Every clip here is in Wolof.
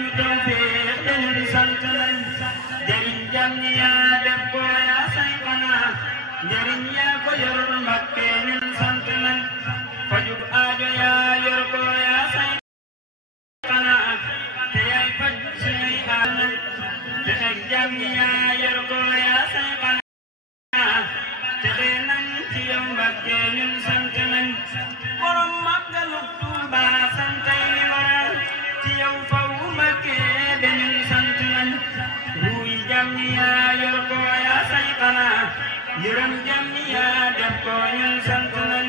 ñu tawfeex te ñun sant nañ jëriñ jam ñi yaa def ko yaa say xanaa njëriñ yaa ko yor Mbakke ñun sant nañ fajug aajo yaa yor ko yaa say xanaa te yaay faj suñuy aana te xeg jam ñi yaa yor ko yaa say xanaa te xee nañ ci yow Mbakke ñun sant nañ borom màggalu Tuuba santay li waral ci yow faw Mbakke dañun sant nañ ruuy jam ñi yaa yor ko yaa say xanaa yërëm jam ñi yaa def ko ñun sant nañ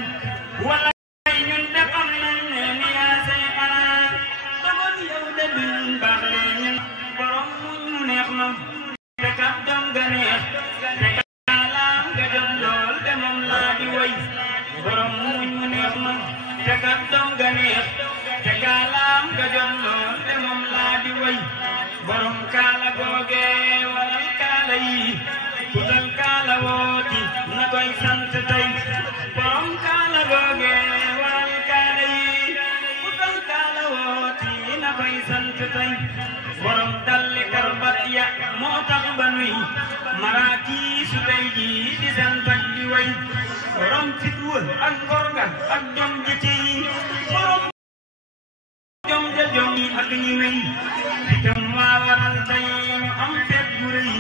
wala ñun de xam nañ ne ni yaa say xanaa dogon yow de duñ baax le ñun borom muñ mu neex na te kat doom ga neex te kaalaam ga jot lool te moom laa di woy borom muñ mu neex na te kat doom ga neex te kaalaam ga jot lool te moom laa di woy borom kaala googe waral kaala yi kutal kaala wooti na koy sant tey borom kaala googe waral kaala yi kutal kaala wooti na koy sant tey borom dalli karbat ya moo tax ba nuy maraaki su tey ji di sant ak di way borom fit wa ak ngor ga ak jom ji ci borom jom ja jom yi ak ñi wéy fitam maa waral tey ñu am fet bu rëy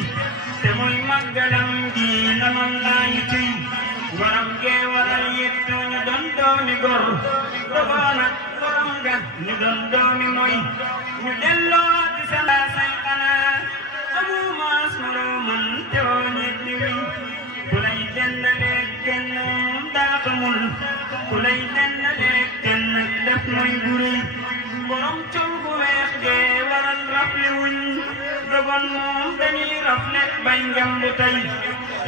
te muy màggalam gi na man laa ñu ciy ngoram gee waral yittu ñu doon doomi gor dogoon ak borom ga ñu doon doomi moy ñu delloo di sala say xanaa amu maas morooman te woo ñit ñi wiñ ku lay dendaleeg kenn daa xamul ku lay dendaleeg kenn def mooy bu rëy borom col gu weex gee waral rafle wuñ dogon moom dañuy rafle bay ngembu tey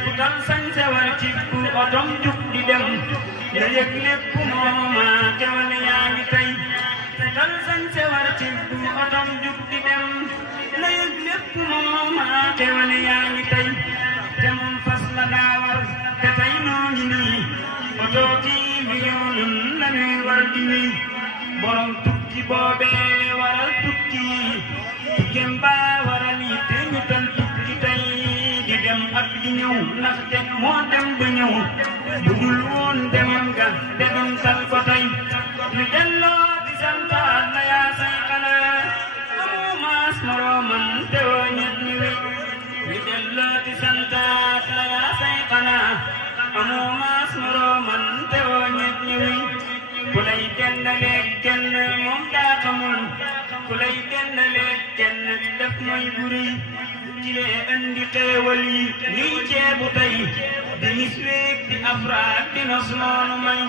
ku tal sañse war ci bu otom jug di dem na yëg lépp mooma kewal yaa ngi tey ku tal sañse war ci bu otom jug di dem na yëg lépp mooma kewal yaa ngi tey te moom fas la daa war te tey noo ngi nii oto kii million la ñuy war di wéy borom tukki boobee waral tukki tukkeem baa waral yi te ñu tal tukki tey di dem ak di ñëw ndaxte moo dem ba ñëw bu dul woon demam ga de doon tal ko tey ñu delloo di santaat la yaa say xanaa amu maas morooman te woo ñet ñi wéy ñu delloo di santaat la yaa say xanaa amu maas morooman te woo ñet ñi wéy ku lay dendaleeg kenn moom daa xamul ku lay dendaleeg kenn def mooy bu rëy ki lee andi xeewal yi ñuy ceebu tey di mis weeg di afraak di nos noonu may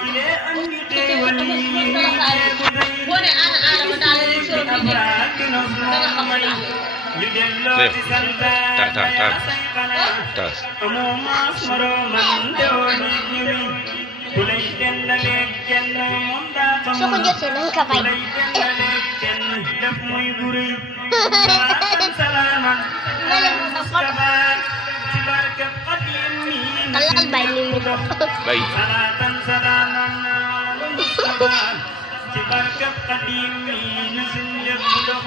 ki lee andi xeewal yi ñuy ceebu tey di mis weeg di afraak di nos noonu may ñu delloo ci santaat la yaa say xanaa amoo maas morooman dewoo ñeeg ñi wiy ku lay dendaleeg kenn moom daa xamul ku lay dendaleeg kenn def muy bu rëy salaatan salaaman ala Mustafa ci barkeb Xaadim mi na suñu dox salaatan salaaman ala Mustafa ci barkeb Xaadim mi na suñu dox